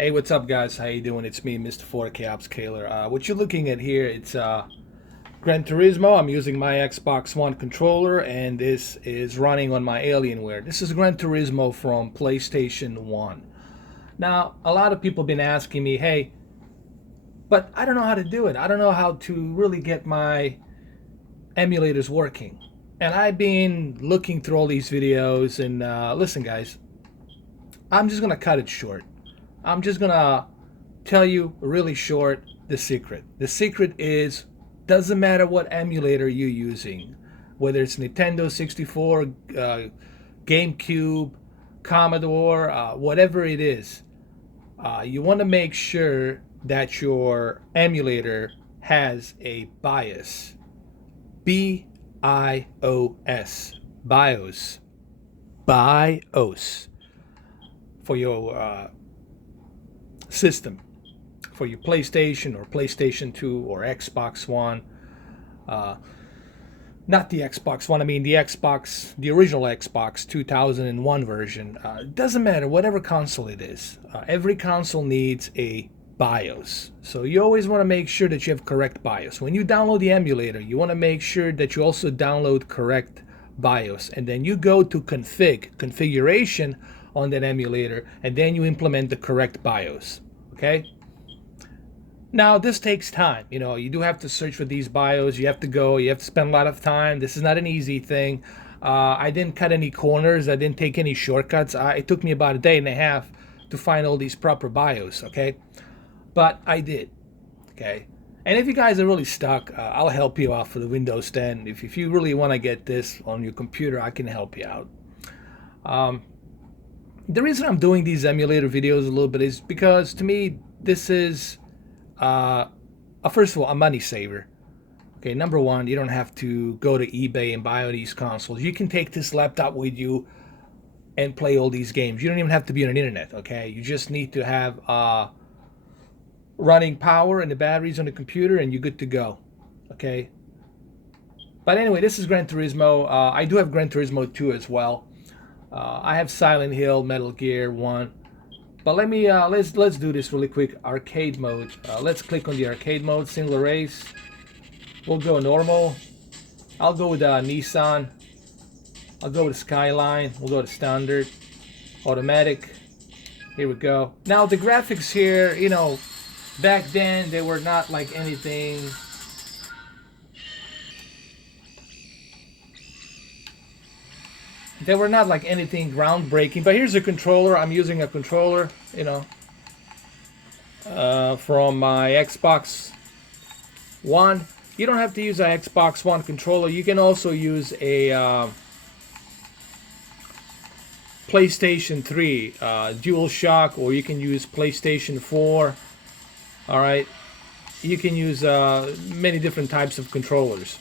Hey, what's up, guys? How you doing? It's me, Mr. 4K Upscaler. What you're looking at here, it's Gran Turismo. I'm using my Xbox One controller, and this is running on my Alienware. This is Gran Turismo from PlayStation 1. Now, a lot of people have been asking me, hey, but I don't know how to do it. I don't know how to really get my emulators working. And I've been looking through all these videos, and listen, guys, I'm just going to cut it short. I'm just gonna tell you really short the secret. The secret is doesn't matter what emulator you're using, whether it's Nintendo 64, GameCube, Commodore, whatever it is. You want to make sure that your emulator has a BIOS. BIOS. BIOS. BIOS. For your system, for your PlayStation or PlayStation 2 or Xbox One. Not the Xbox One, I mean the original Xbox 2001 version. It doesn't matter, whatever console it is. Every console needs a BIOS. So you always want to make sure that you have correct BIOS. When you download the emulator, you want to make sure that you also download correct BIOS. And then you go to configuration on that emulator, and then you implement the correct BIOS. Okay? Now, this takes time. You do have to search for these BIOS. You have to spend a lot of time. This is not an easy thing. I didn't cut any corners. I didn't take any shortcuts. It took me about a day and a half to find all these proper BIOS, okay? But I did, okay? And if you guys are really stuck, I'll help you out for the Windows 10. If you really want to get this on your computer, I can help you out. The reason I'm doing these emulator videos a little bit is because, to me, this is, first of all, a money saver. Okay, number one, you don't have to go to eBay and buy all these consoles. You can take this laptop with you and play all these games. You don't even have to be on the internet, okay? You just need to have running power and the batteries on the computer, and you're good to go, okay? But anyway, this is Gran Turismo. I do have Gran Turismo 2 as well. I have Silent Hill, Metal Gear 1. But let's do this really quick. Arcade mode. Let's click on the arcade mode, single race. We'll go normal. I'll go with Nissan. I'll go with Skyline. We'll go to standard, automatic. Here we go. Now the graphics here, back then they were not like anything. They were not like anything groundbreaking, but here's a controller. I'm using a controller, from my Xbox One. You don't have to use an Xbox One controller. You can also use a PlayStation 3 DualShock, or you can use PlayStation 4. All right, you can use many different types of controllers.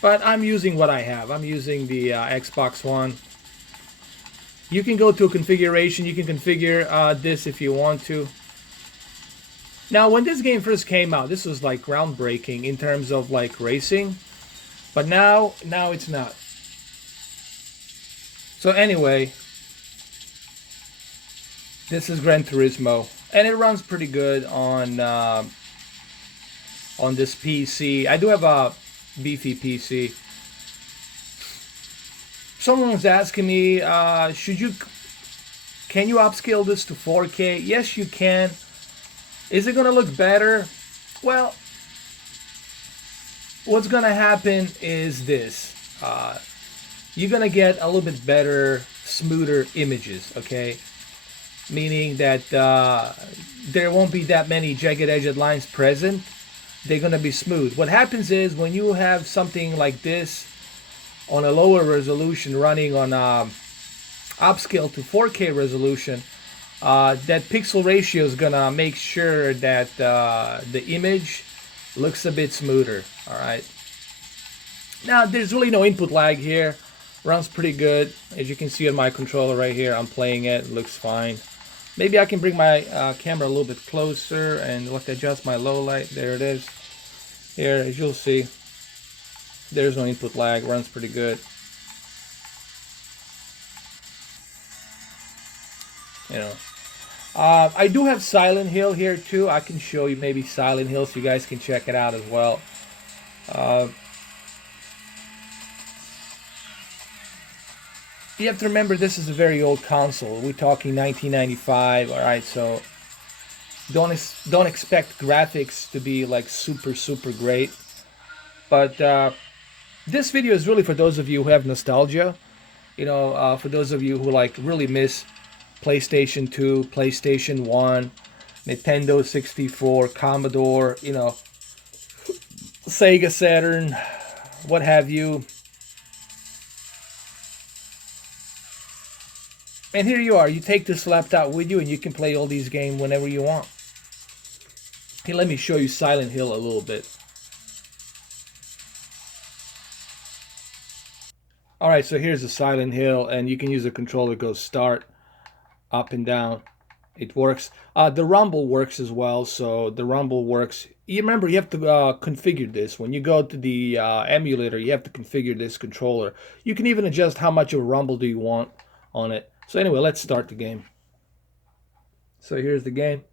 But I'm using what I have. I'm using the Xbox One. You can go to a configuration. You can configure this if you want to. Now, when this game first came out, this was like groundbreaking in terms of like racing. But now it's not. So anyway, this is Gran Turismo, and it runs pretty good on this PC. I do have a beefy PC. Someone was asking me, can you upscale this to 4K? Yes, you can. Is it gonna look better? Well, what's gonna happen is this. You're gonna get a little bit better, smoother images, okay? Meaning that there won't be that many jagged edged lines present. They're going to be smooth. What happens is when you have something like this on a lower resolution running on upscale to 4K resolution, that pixel ratio is going to make sure that the image looks a bit smoother. All right. Now, there's really no input lag here. Runs pretty good. As you can see on my controller right here, I'm playing it. It looks fine. Maybe I can bring my camera a little bit closer and adjust my low light. There it is. Here, as you'll see, there's no input lag. Runs pretty good. I do have Silent Hill here too. I can show you maybe Silent Hill so you guys can check it out as well. Uh, you have to remember this is a very old console. We're talking 1995. All right, so don't expect graphics to be like super great. But this video is really for those of you who have nostalgia. You know, for those of you who like really miss PlayStation 2, PlayStation 1, Nintendo 64, Commodore, you know, Sega Saturn, what have you. And here you are. You take this laptop with you and you can play all these games whenever you want. Hey, let me show you Silent Hill a little bit. Alright, so here's the Silent Hill, and you can use the controller to go start, up and down. It works. The rumble works as well, so the rumble works. You remember, you have to configure this. When you go to the emulator, you have to configure this controller. You can even adjust how much of a rumble do you want on it. So anyway, let's start the game. So here's the game.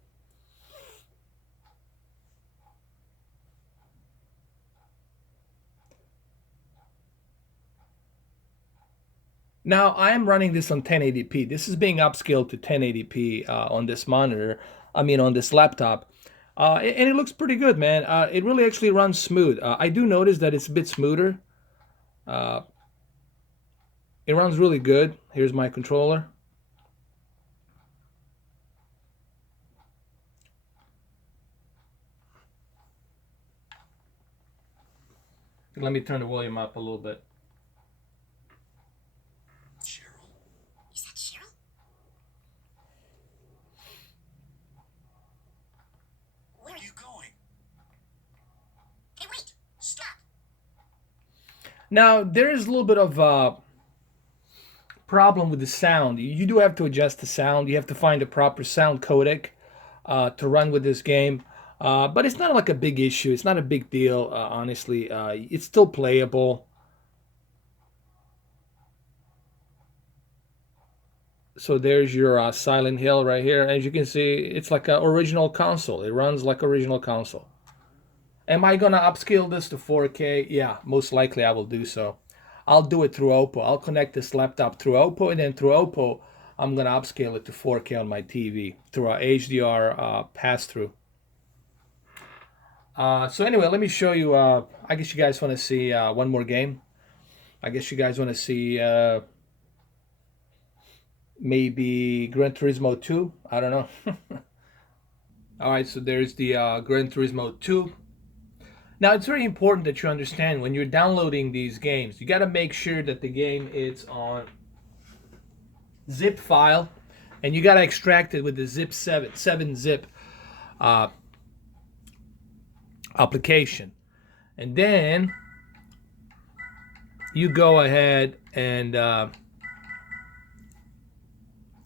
Now I am running this on 1080p. This is being upscaled to 1080p on this monitor. I mean on this laptop. And it looks pretty good, man. It really actually runs smooth. I do notice that it's a bit smoother. Uh, it runs really good. Here's my controller. Let me turn the volume up a little bit. Cheryl? Is that Cheryl? Where are you going? Hey, wait! Stop! Now there is a little bit of problem with the sound. You do have to adjust the sound. You have to find a proper sound codec to run with this game. But it's not like a big issue. It's not a big deal, honestly. It's still playable. So there's your Silent Hill right here. As you can see, it's like an original console. It runs like original console. Am I gonna upscale this to 4K? Yeah, most likely I will do so. I'll do it through Oppo. I'll connect this laptop through Oppo, and then through Oppo, I'm gonna upscale it to 4K on my TV through our HDR pass-through. So anyway, let me show you. I guess you guys want to see one more game. I guess you guys want to see maybe Gran Turismo 2. I don't know. All right, so there's the Gran Turismo 2. Now, it's very important that you understand when you're downloading these games, you got to make sure that the game is on zip file, and you got to extract it with the zip 7-zip uh, application. And then you go ahead and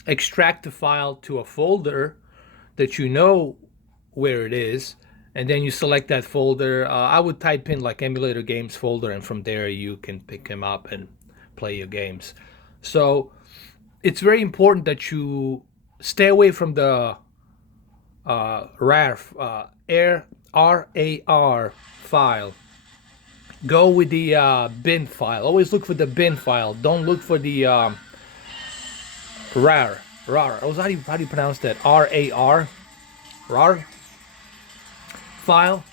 extract the file to a folder that you know where it is, and then you select that folder. I would type in like emulator games folder, and from there you can pick them up and play your games. So it's very important that you stay away from the RAR file. Go with the bin file. Always look for the bin file. Don't look for the RAR. RAR. How do you pronounce that? RAR. RAR file.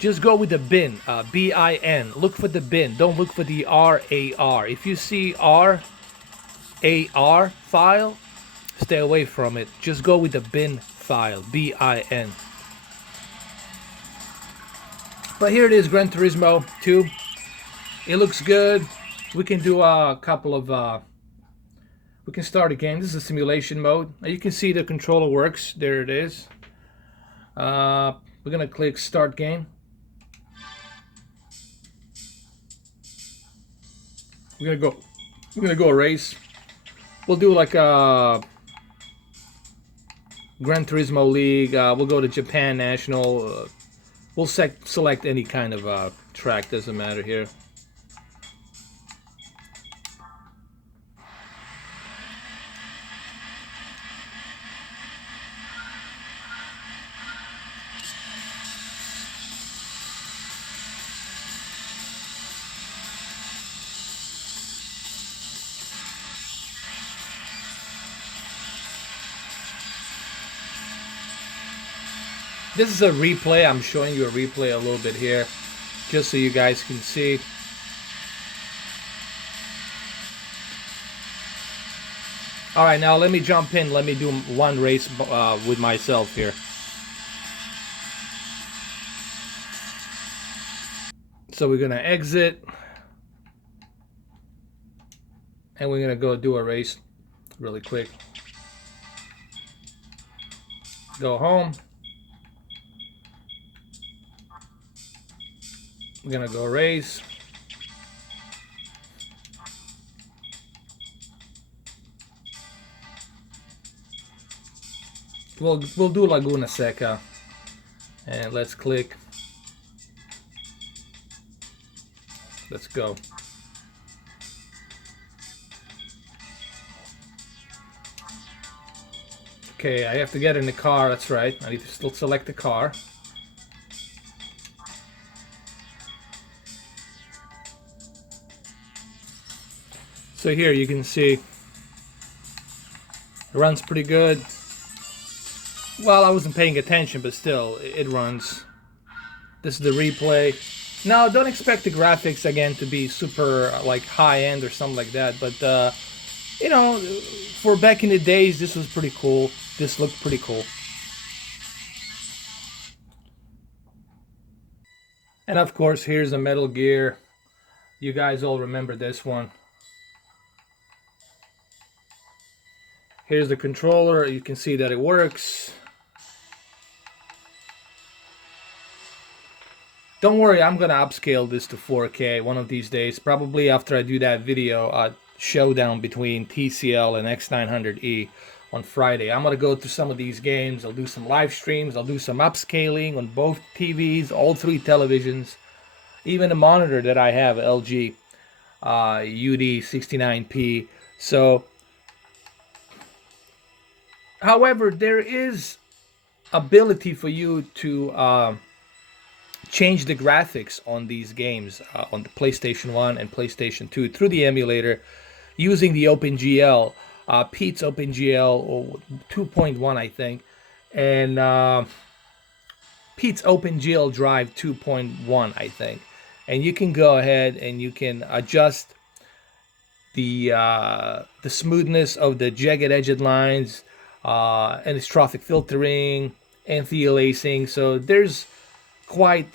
Just go with the bin. BIN. Look for the bin. Don't look for the RAR. If you see RAR file, stay away from it. Just go with the bin file. BIN. But here it is, Gran Turismo 2. It looks good. We can do a couple of we can start a game. This is a simulation mode. Now you can see the controller works. There it is. We're gonna click start game. We're gonna go a race. We'll do like a Gran Turismo League. We'll go to Japan National. We'll select any kind of track. Doesn't matter here. This is a replay. I'm showing you a replay a little bit here, just so you guys can see. All right, now let me jump in. Let me do one race with myself here. So we're gonna exit, and we're gonna go do a race really quick. Go home. We're gonna go race. We'll do Laguna Seca, and let's click. Let's go. Okay, I have to get in the car. That's right. I need to still select the car. So here you can see it runs pretty good. Well, I wasn't paying attention, but still, it runs. This is the replay. Now, don't expect the graphics again to be super like high end or something like that, but you know, for back in the days, this was pretty cool. This looked pretty cool. And of course, here's a Metal Gear. You guys all remember this one. Here's the controller. You can see that it works. Don't worry, I'm gonna upscale this to 4K one of these days. Probably after I do that video showdown between TCL and X900E on Friday. I'm gonna go through some of these games. I'll do some live streams. I'll do some upscaling on both TVs, all three televisions, even the monitor that I have, LG UD 69p. So, however, there is ability for you to change the graphics on these games on the PlayStation 1 and PlayStation 2 through the emulator using the OpenGL, Pete's OpenGL 2.1, I think, and Pete's OpenGL Drive 2.1, I think. And you can go ahead and you can adjust the smoothness of the jagged edged lines, anisotropic filtering, anti-aliasing. So there's quite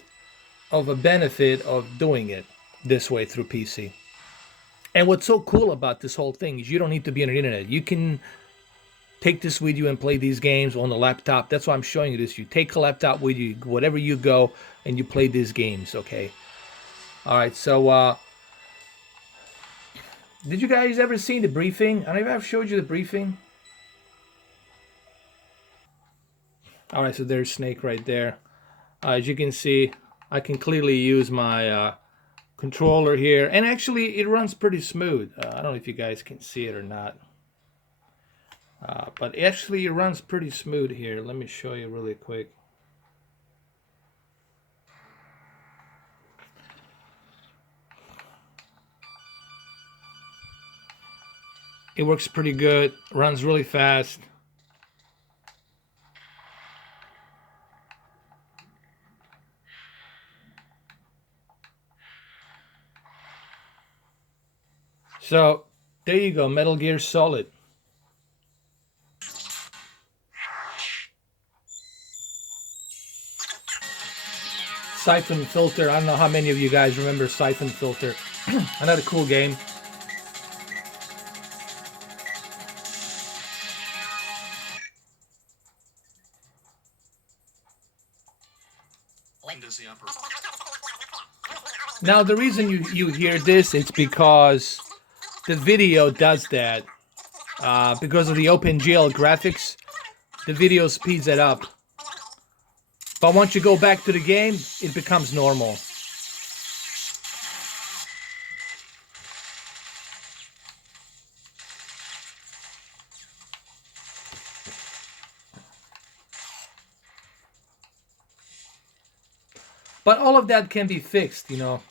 of a benefit of doing it this way through PC. And what's so cool about this whole thing is you don't need to be on the internet. You can take this with you and play these games on the laptop. That's why I'm showing you this. You take a laptop with you, whatever you go, and you play these games, okay? All right, so did you guys ever see the briefing? I don't know if I've showed you the briefing. All right, so there's Snake right there. As you can see, I can clearly use my controller here, and actually it runs pretty smooth. I don't know if you guys can see it or not, but actually it runs pretty smooth here. Let me show you really quick. It works pretty good, runs really fast. So there you go, Metal Gear Solid. Siphon Filter. I don't know how many of you guys remember Siphon Filter. Another cool game. Now the reason you hear this, it's because the video does that. Because of the OpenGL graphics, the video speeds it up. But once you go back to the game, it becomes normal. But all of that can be fixed, you know.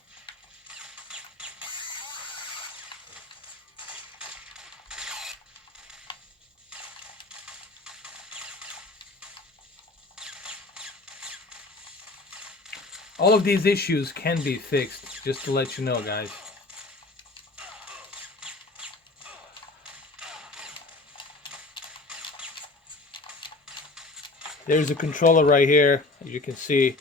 All of these issues can be fixed, just to let you know, guys. There's a controller right here, as you can see.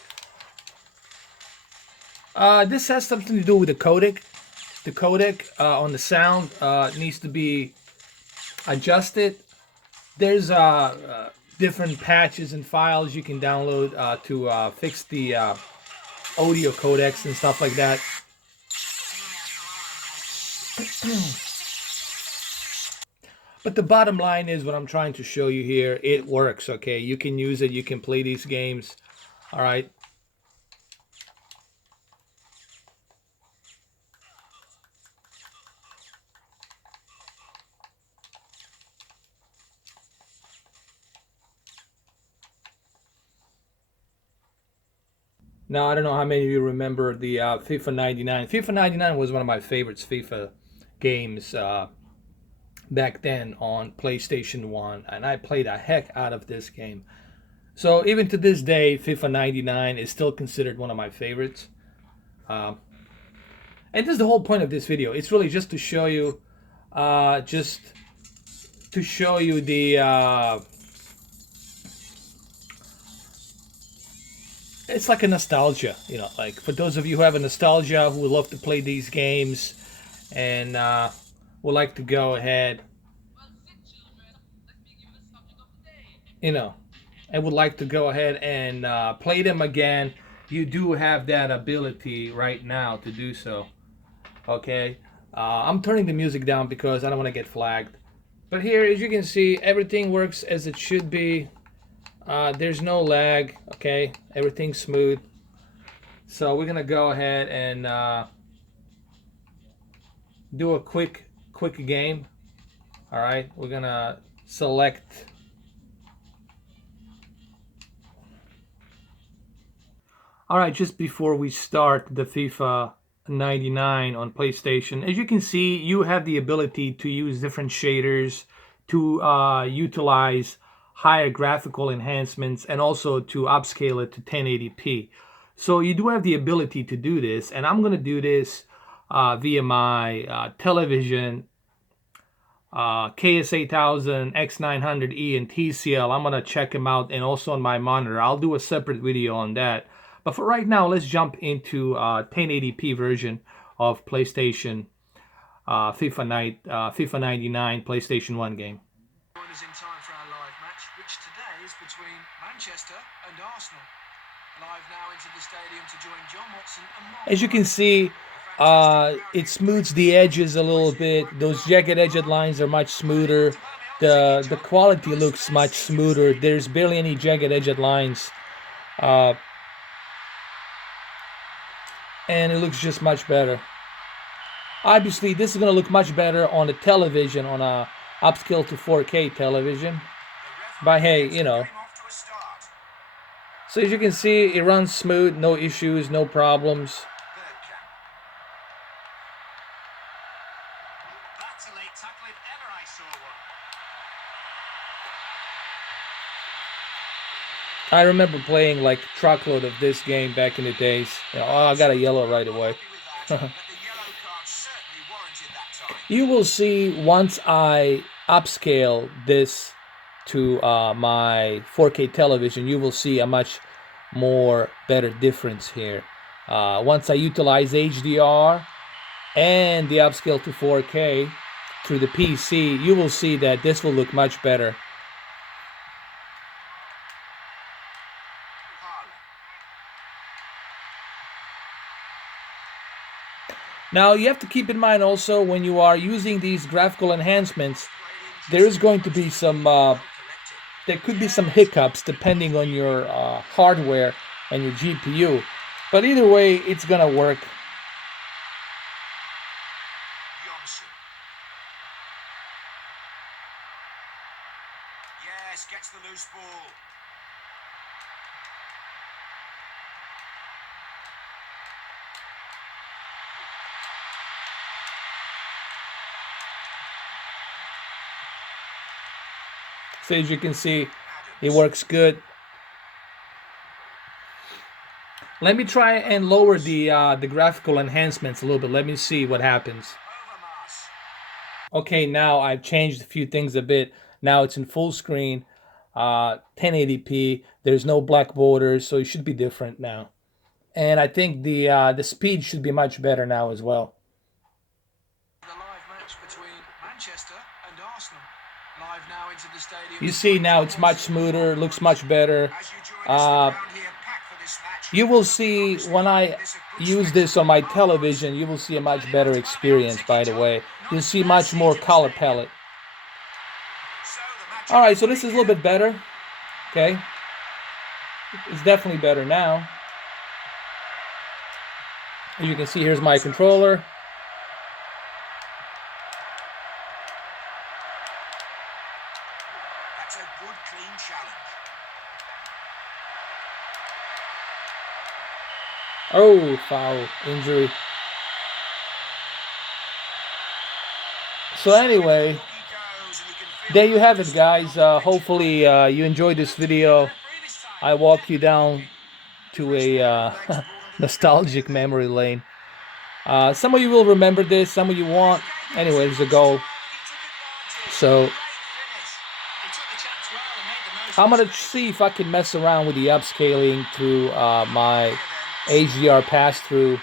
This has something to do with the codec. The codec on the sound needs to be adjusted. There's different patches and files you can download to fix the audio codecs and stuff like that. But the bottom line is what I'm trying to show you here. It works, okay? You can use it. You can play these games. All right. Now, I don't know how many of you remember the FIFA 99. FIFA 99 was one of my favorites FIFA games back then on PlayStation 1. And I played a heck out of this game. So even to this day, FIFA 99 is still considered one of my favorites. And this is the whole point of this video. It's really just to show you, the... it's like a nostalgia, you know, like for those of you who have a nostalgia, who would love to play these games and would like to go ahead, you know, and would like to go ahead and play them again, you do have that ability right now to do so. Okay, I'm turning the music down because I don't want to get flagged. But here, as you can see, everything works as it should be. There's no lag, okay? Everything's smooth. So we're gonna go ahead and do a quick game. All right, we're gonna select. All right, just before we start the FIFA 99 on PlayStation, as you can see, you have the ability to use different shaders to utilize higher graphical enhancements and also to upscale it to 1080p. So you do have the ability to do this, and I'm going to do this via my television KS8000, X900E, and TCL. I'm going to check them out, and also on my monitor. I'll do a separate video on that. But for right now, let's jump into 1080p version of PlayStation FIFA 99 PlayStation 1 game. Is in time for our live match, which today is between Manchester and Arsenal. Live now into the stadium to join John Watson and Mark. As you can see, it smooths the edges a little bit. Those jagged edged lines are much smoother. The quality looks much smoother. There's barely any jagged edged lines. And it looks just much better. Obviously, this is going to look much better on the television, on a upscale to 4K television. But hey, you know. So as you can see, it runs smooth, no issues, no problems. I remember playing like a truckload of this game back in the days. You know, oh, I got a yellow right away. You will see once I upscale this to my 4K television, you will see a much more better difference here. Once I utilize HDR and the upscale to 4K through the PC, you will see that this will look much better. Now, you have to keep in mind also, when you are using these graphical enhancements, there is going to be some, there could be some hiccups depending on your hardware and your GPU. But either way, it's going to work. Yes, gets the loose ball. So as you can see, it works good. Let me try and lower the graphical enhancements a little bit. Let me see what happens. Overmars. Okay, now I've changed a few things a bit. Now it's in full screen, 1080p. There's no black borders, so it should be different now. And I think the speed should be much better now as well. The live match between Manchester and Arsenal. Live now into the stadium. You see now it's much smoother, looks much better. As you join us, the ground here packed for this match. You will see when I use this on my television, you will see a much better experience, by the way. You'll see much more color palette. So the match. Alright, so this is a little bit better. Okay. It's definitely better now. As you can see, here's my controller. That's a good, clean challenge. Oh, foul, injury. So anyway, He goes, and you can feel there you have it, guys. Hopefully you enjoyed this video. I walk you down to a nostalgic memory lane. Some of you will remember this, some of you won't. Anyway, there's a goal. So I'm gonna see if I can mess around with the upscaling through my HDR pass-through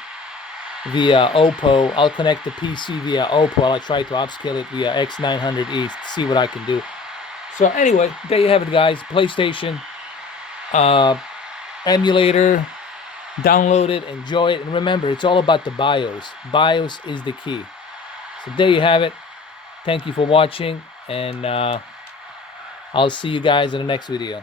via Oppo. I'll connect the PC via Oppo. I'll try to upscale it via X900E to see what I can do. So anyway, there you have it, guys. PlayStation, emulator. Download it, enjoy it, and remember, it's all about the BIOS. BIOS is the key. So there you have it. Thank you for watching, and I'll see you guys in the next video.